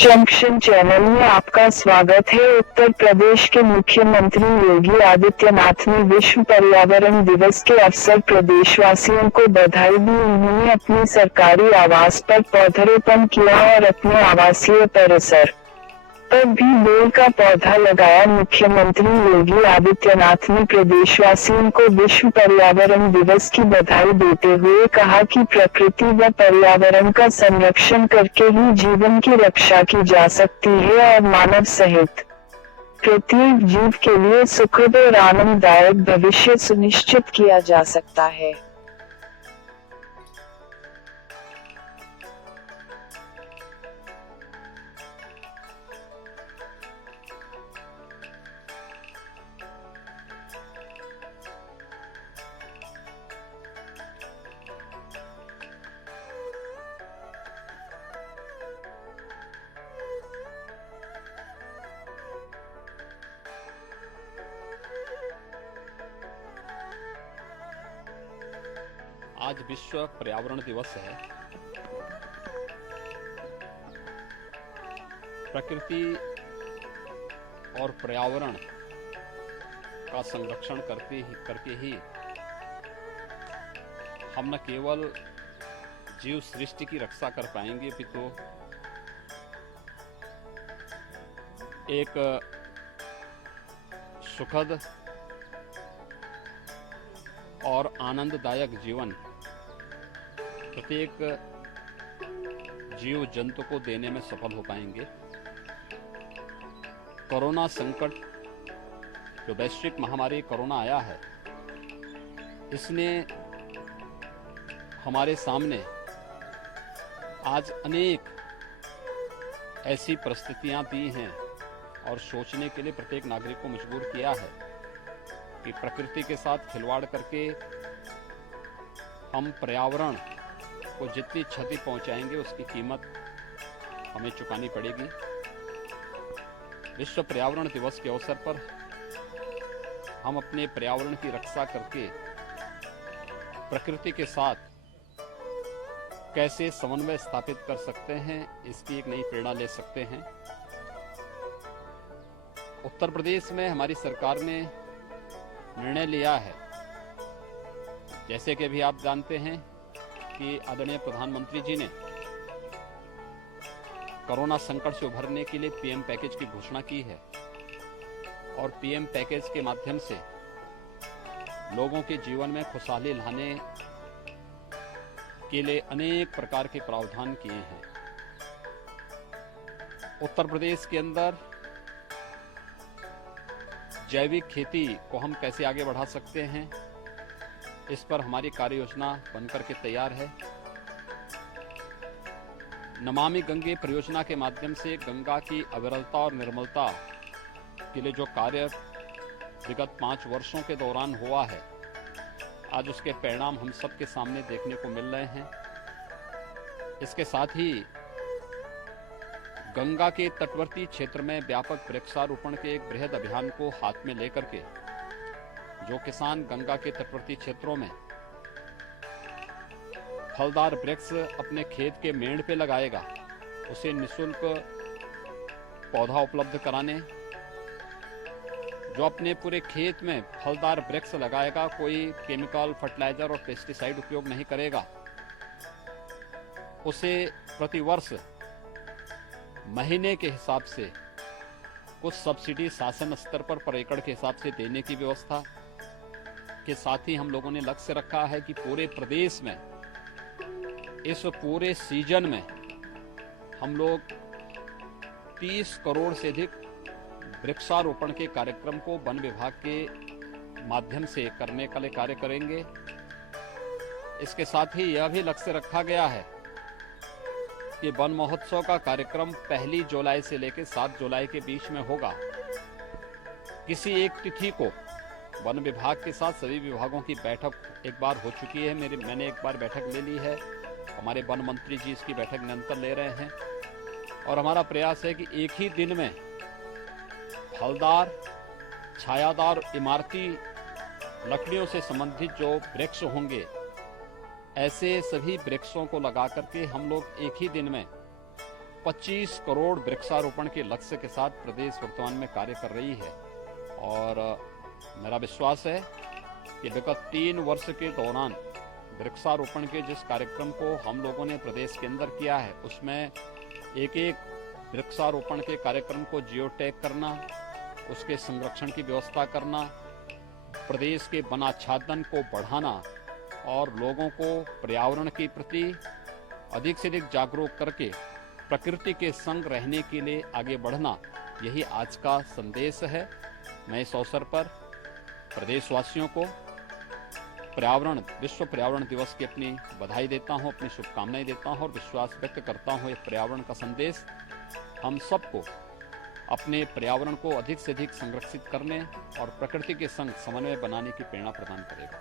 Junction channel में आपका स्वागत है। उत्तर प्रदेश के मुख्यमंत्री योगी आदित्यनाथ ने विश्व पर्यावरण दिवस के अवसर प्रदेशवासियों को बधाई दी। उन्होंने अपने सरकारी आवास पर पौधरोपण किया और अपने आवासीय परिसर पर भी बेल का पौधा लगाया। मुख्यमंत्री योगी आदित्यनाथ ने प्रदेशवासियों को विश्व पर्यावरण दिवस की बधाई देते हुए कहा कि प्रकृति व पर्यावरण का संरक्षण करके ही जीवन की रक्षा की जा सकती है और मानव सहित प्रत्येक जीव के लिए सुखद और आनंददायक भविष्य सुनिश्चित किया जा सकता है। आज विश्व पर्यावरण दिवस है। प्रकृति और पर्यावरण का संरक्षण करके ही हम न केवल जीव सृष्टि की रक्षा कर पाएंगे अपितु एक सुखद और आनंददायक जीवन प्रत्येक जीव जंतु को देने में सफल हो पाएंगे। कोरोना संकट, जो वैश्विक महामारी कोरोना आया है, इसने हमारे सामने आज अनेक ऐसी परिस्थितियां दी हैं और सोचने के लिए प्रत्येक नागरिक को मजबूर किया है कि प्रकृति के साथ खिलवाड़ करके हम पर्यावरण को जितनी क्षति पहुंचाएंगे उसकी कीमत हमें चुकानी पड़ेगी। विश्व पर्यावरण दिवस के अवसर पर हम अपने पर्यावरण की रक्षा करके प्रकृति के साथ कैसे समन्वय स्थापित कर सकते हैं, इसकी एक नई प्रेरणा ले सकते हैं। उत्तर प्रदेश में हमारी सरकार ने निर्णय लिया है, जैसे कि अभी आप जानते हैं कि आदरणीय प्रधानमंत्री जी ने कोरोना संकट से उभरने के लिए पीएम पैकेज की घोषणा की है और पीएम पैकेज के माध्यम से लोगों के जीवन में खुशहाली लाने के लिए अनेक प्रकार के प्रावधान किए हैं। उत्तर प्रदेश के अंदर जैविक खेती को हम कैसे आगे बढ़ा सकते हैं, इस पर हमारी कार्य योजना बनकर के तैयार है। नमामि गंगे परियोजना के माध्यम से गंगा की अविरलता और निर्मलता के लिए जो कार्य विगत 5 वर्षों के दौरान हुआ है, आज उसके परिणाम हम सबके सामने देखने को मिल रहे हैं। इसके साथ ही गंगा के तटवर्ती क्षेत्र में व्यापक वृक्षारोपण के एक बृहद अभियान को हाथ में लेकर के जो किसान गंगा के तटवर्ती क्षेत्रों में फलदार वृक्ष अपने खेत के मेड़ पे लगाएगा, उसे निःशुल्क पौधा उपलब्ध कराने, जो अपने पूरे खेत में फलदार वृक्ष लगाएगा, कोई केमिकल, फर्टिलाइजर और पेस्टिसाइड उपयोग नहीं करेगा, उसे प्रतिवर्ष महीने के हिसाब से कुछ सब्सिडी शासन स्तर पर एकड़ के हिसाब से देने की व्यवस्था के साथ ही हम लोगों ने लक्ष्य रखा है कि पूरे प्रदेश में इस पूरे सीजन में हम लोग 30 करोड़ से अधिक वृक्षारोपण के कार्यक्रम को वन विभाग के माध्यम से करने के लिए कार्य करेंगे। इसके साथ ही यह भी लक्ष्य रखा गया है कि वन महोत्सव का कार्यक्रम 1 जुलाई से लेकर 7 जुलाई के बीच में होगा। किसी एक तिथि को वन विभाग के साथ सभी विभागों की बैठक एक बार हो चुकी है, मैंने एक बार बैठक ले ली है, हमारे वन मंत्री जी इसकी बैठक निरंतर ले रहे हैं और हमारा प्रयास है कि एक ही दिन में फलदार, छायादार, इमारती लकड़ियों से संबंधित जो वृक्ष होंगे, ऐसे सभी वृक्षों को लगा करके हम लोग एक ही दिन में 25 करोड़ वृक्षारोपण के लक्ष्य के साथ प्रदेश वर्तमान में कार्य कर रही है और मेरा विश्वास है कि विगत 3 वर्ष के दौरान वृक्षारोपण के जिस कार्यक्रम को हम लोगों ने प्रदेश के अंदर किया है उसमें एक वृक्षारोपण के कार्यक्रम को जियो टैग करना, उसके संरक्षण की व्यवस्था करना, प्रदेश के वन आच्छादन को बढ़ाना और लोगों को पर्यावरण के प्रति अधिक से अधिक जागरूक करके प्रकृति के संग रहने के लिए आगे बढ़ना, यही आज का संदेश है। मैं इस अवसर पर प्रदेशवासियों को विश्व पर्यावरण दिवस की अपनी बधाई देता हूं, अपनी शुभकामनाएं देता हूं और विश्वास व्यक्त करता हूं ये पर्यावरण का संदेश हम सबको अपने पर्यावरण को अधिक से अधिक संरक्षित करने और प्रकृति के संग समन्वय बनाने की प्रेरणा प्रदान करेगा।